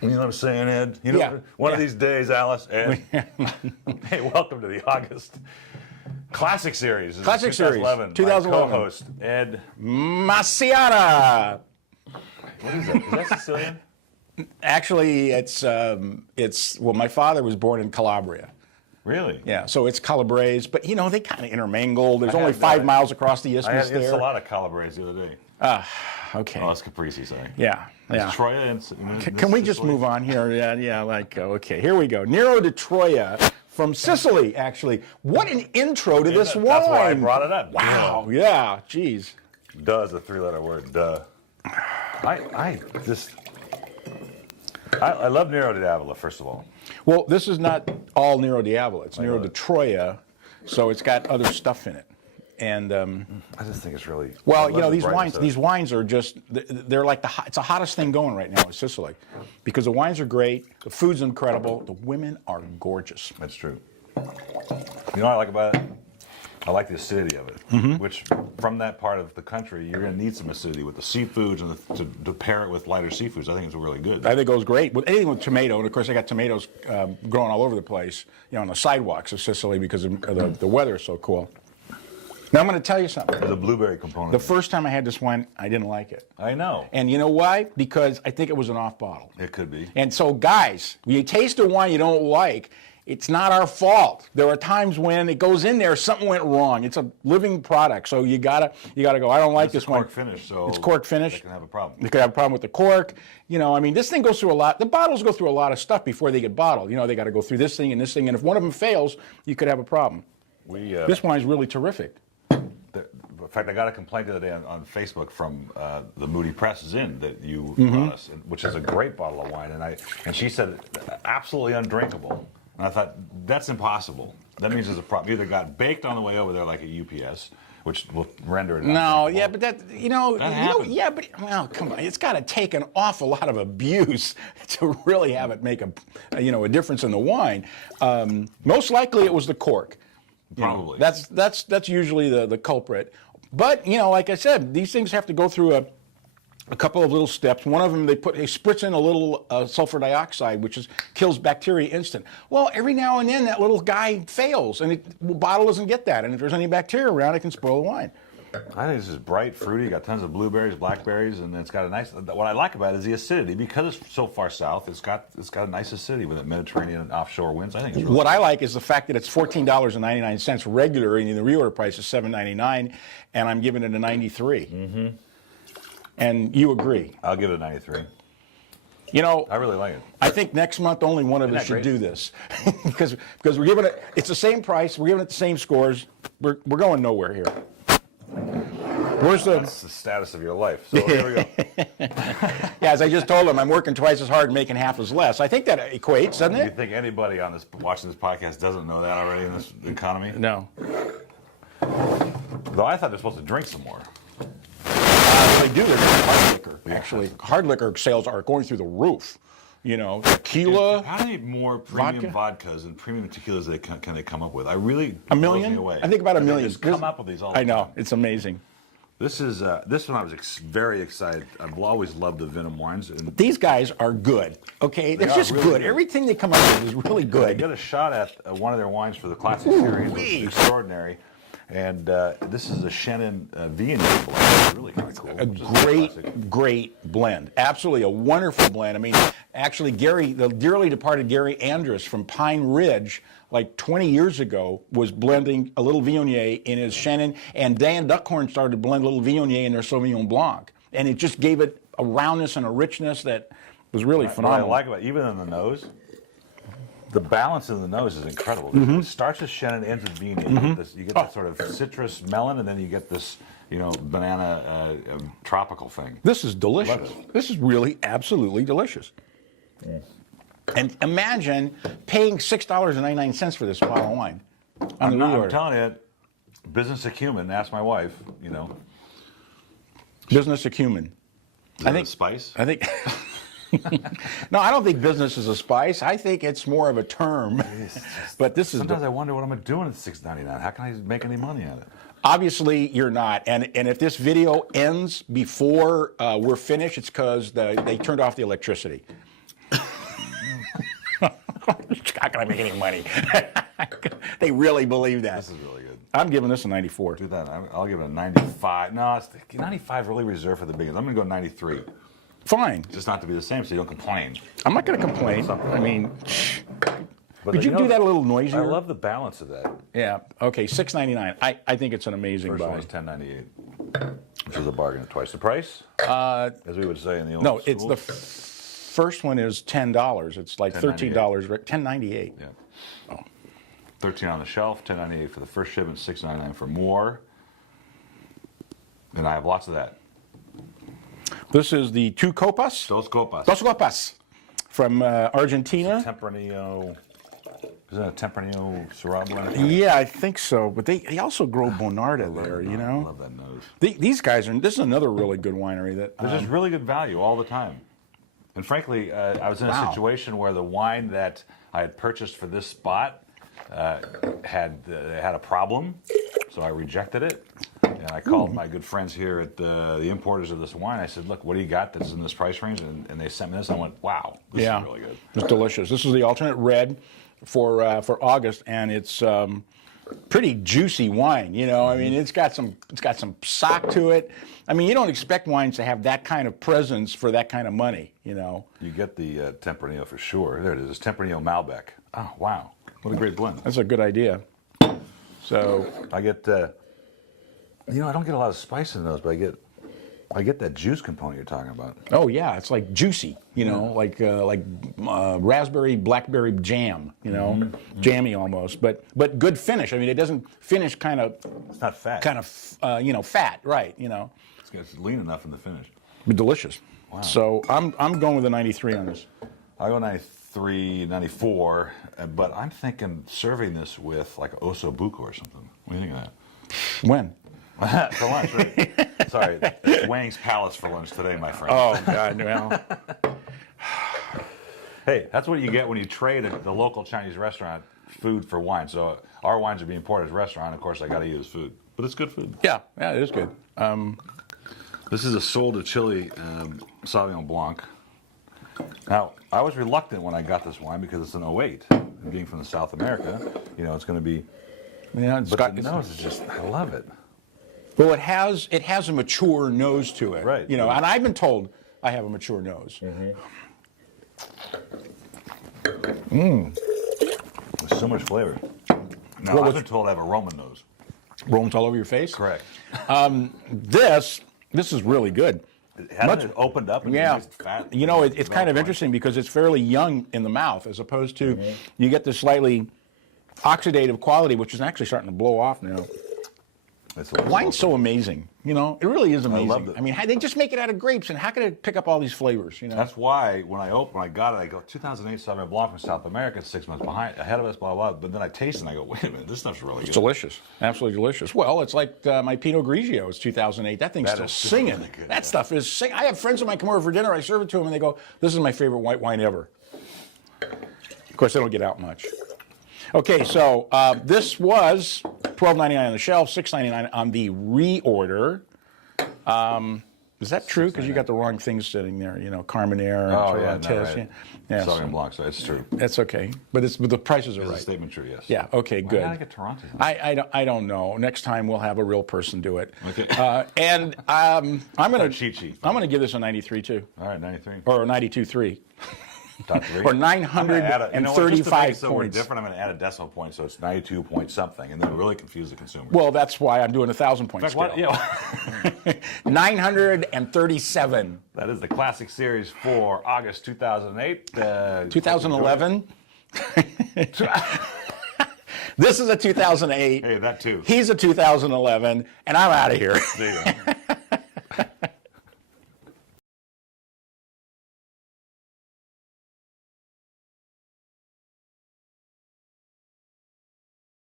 You know what I'm saying, Ed? You know, Yeah. one of these days, Alice, Ed. Hey, welcome to the August Classic Series. This is Classic Series, 2011. 2011. My co-host, Ed. Maciata. What is that? Is that Sicilian? Actually, it's well, my father was born in Calabria. Really? Yeah, so it's Calabrese, but you know they kind of intermingle. There's only had, 5 miles across the I isthmus had there. a lot of Calabrese the other day. Okay. Oh, it's Caprese, sorry. Yeah, yeah. It's Troya and Can we just move on here? Yeah, okay, here we go. Nero di Troia from Sicily, actually. What an intro to this wine. That's why I brought it up. Wow, yeah, geez. Duh is a 3-letter word, duh. I love Nero di Davila, first of all. Well, this is not all Nero di Avila. It's Nero know di it. Troia, so it's got other stuff in it. And I just think it's really... well, I you love know, the these brightness of it. wines are just, they're like it's the hottest thing going right now in Sicily, because the wines are great, the food's incredible, the women are gorgeous. That's true. You know what I like about it? I like the acidity of it, which from that part of the country, you're going to need some acidity with the seafoods and to pair it with lighter seafoods. I think it's really good. I think it goes great with anything with tomato, and of course, I got tomatoes growing all over the place, you know, on the sidewalks of Sicily because the weather is so cool. Now I'm going to tell you something. The blueberry component. The first time I had this wine, I didn't like it. I know. And you know why? Because I think it was an off bottle. It could be. And so, guys, when you taste a wine you don't like, it's not our fault. There are times when it goes in there, something went wrong. It's a living product, so you gotta go. I don't like this one. Cork finish, so it's cork finish. They can have a problem. You could have a problem with the cork. You know, I mean, this thing goes through a lot. The bottles go through a lot of stuff before they get bottled. You know, they got to go through this thing, and if one of them fails, you could have a problem. This wine is really terrific. In fact, I got a complaint the other day on Facebook from the Moody Press Inn that you brought us, which is a great bottle of wine, and she said absolutely undrinkable. And I thought that's impossible. That means there's a problem. Either got baked on the way over there like a UPS, which will render it. No, yeah, but that happens. yeah, but well, come on, it's got to take an awful lot of abuse to really have it make a difference in the wine. Most likely, it was the cork. Probably. That's usually the culprit. But you know, like I said, these things have to go through a couple of little steps. One of them, they spritz in a little sulfur dioxide, which kills bacteria instant. Well, every now and then that little guy fails, and the bottle doesn't get that. And if there's any bacteria around, it can spoil the wine. I think this is bright, fruity. Got tons of blueberries, blackberries, and it's got a nice. What I like about it is the acidity. Because it's so far south, it's got a nice acidity with the Mediterranean and offshore winds. I think it's really What I like is the fact that it's $14.99 regular, and the reorder price is $7.99, and I'm giving it a 93. Mm-hmm. And you agree? I'll give it a 93. You know, I really like it. I think next month only one of us should great? do this because we're giving it. It's the same price. We're giving it the same scores. We're going nowhere here. Where's the? That's the status of your life. So here we go. Yeah, as I just told him, I'm working twice as hard, making half as less. I think that equates, doesn't Do you it? think anybody watching this podcast doesn't know that already in this economy? No. Though I thought they're supposed to drink some more. They do. They're doing hard liquor. Actually, hard liquor sales are going through the roof. You know, tequila. How many more premium vodkas and premium tequilas can they come up with? I really A blows million? me away. I think about a They million. just come up with these all the I know. time. It's amazing. This one I was very excited. I've always loved the Venom wines. And These guys are good. Okay, they're are just really good. good. Everything they come up with is really they good. got a shot at one of their wines for the Classic Series. wee. It's extraordinary. And this is a Chenin Viognier blend. It's really kind of cool. A great blend. Absolutely a wonderful blend. I mean, actually, the dearly departed Gary Andrus from Pine Ridge, like 20 years ago, was blending a little Viognier in his Chenin, and Dan Duckhorn started to blend a little Viognier in their Sauvignon Blanc. And it just gave it a roundness and a richness that was really What I phenomenal. like about it, even in the nose, the balance in the nose is incredible. Mm-hmm. It starts with Chenin, ends with Viognier. You get that sort of citrus melon, and then you get this, banana tropical thing. This is delicious. Love it. This is really absolutely delicious. Yeah. And imagine paying $6.99 for this bottle of wine on the I'm reorder. telling you, business acumen. Ask my wife. Business acumen. Is that a spice? I think. No, I don't think business is a spice. I think it's more of a term. But this is Sometimes I wonder what I'm doing at $6.99. How can I make any money at it? obviously you're not. And if this video ends before we're finished, it's because they turned off the electricity. going to make any money. They really believe that. This is really good. I'm giving this a 94. Do that. I'll give it a 95. No, it's 95 really reserved for the biggest. I'm going to go 93. Fine. Just not to be the same, so you don't complain. I'm not going to complain. I mean, But could you do that a little noisier? I love the balance of that. Yeah. Okay. $6.99. I think it's an amazing First one buy. was $10.98, which is a bargain at twice the price, as we would say in the old No, school. it's the first one is $10. It's like $13. $10.98. Yeah. Oh. 13 on the shelf, $10.98 for the first shipment, $6.99 for more. And I have lots of that. This is the Two Copas. Dos Copas. Dos Copas from Argentina. Tempranillo. Isn't it a Tempranillo Syrah blend? Yeah, I think so. But they also grow Bonarda there, you I know? love that nose. These guys are, this is another really good winery that. There's just really good value all the time. And frankly, I was in a Wow. situation where the wine that I had purchased for this spot had a problem, so I rejected it. And I called my good friends here at the importers of this wine. I said, "Look, what do you got that's in this price range?" And they sent me this. I went, "Wow, this is really good." It's delicious. This is the alternate red for August, and it's pretty juicy wine. You know, I mean, it's got some sock to it. I mean, you don't expect wines to have that kind of presence for that kind of money. You know. You get the Tempranillo for sure. There it is, Tempranillo Malbec. Oh wow, what a great blend. That's a good idea. So I get, I don't get a lot of spice in those, but I get that juice component you're talking about. oh yeah, it's like juicy. You know, like raspberry blackberry jam. You know, jammy almost, but good finish. I mean, it doesn't finish kind of It's not fat. fat, right? You know. It's lean enough in the finish. But delicious. Wow. So I'm going with a 93 on this. I go 93, 94, but I'm thinking serving this with like osso buco or something. What do you think of When? that? For lunch, right? Sorry, it's Wang's Palace for lunch today, my friend. Oh God, well. Hey, that's what you get when you trade at the local Chinese restaurant food for wine. So our wines are being imported as a restaurant. Of course, I got to use food, but it's good food. Yeah, it is good. This is a Sol de Chile Sauvignon Blanc. Now, I was reluctant when I got this wine because it's an 08. And being from the South America, it's going to be. Yeah, it's But got the nose is just, I love it. well, it has a mature nose to it. Right. And I've been told I have a mature nose. There's so much flavor. Now, Well, I've been told I have a Roman nose. Roams all over your face. Correct. This is really good. Hasn't it opened up and Yeah, it's fat? it's kind of interesting because it's fairly young in the mouth, as opposed to you get this slightly oxidative quality, which is actually starting to blow off now. It's a Wine's so amazing, it really is amazing. love it. I mean, they just make it out of grapes, and how could it pick up all these flavors? That's why when I got it, I go 2008 Sauvignon Blanc from South America, 6 months ahead of us, blah blah. But then I taste it and I go, wait a minute, this stuff's really good. It's delicious, absolutely delicious. Well, it's like my Pinot Grigio. It's 2008. That thing's That still is singing. really good, That stuff is singing. I have friends of mine come over for dinner. I serve it to them, and they go, "This is my favorite white wine ever." Of course, they don't get out much. Okay, so this was $12.99 on the shelf, $6.99 on the reorder. Is that true? Because you got the wrong things sitting there. Carmenere, Oh yeah, Torrontés. right. Yeah, Sauvignon Blanc, so it's true. that's okay. But the prices are Is the right. statement true? Yes. Yeah. Okay. Why Good. did I get Toronto? I don't know. Next time we'll have a real person do it. Okay. And I'm gonna cheat sheet. I'm gonna give this a 93 too, All right, 93. or a 92.3, Top three. or I'm gonna add just to make 935 it so we're points. different, I'm going to add a decimal point, so it's 92 point something, and then really confuse the consumer. Well, that's why I'm doing 1,000-point In fact, scale. what? 937. That is the classic series for August 2008. 2011. This is a 2008. Hey, that too. He's a 2011, and I'm out of here. There you go.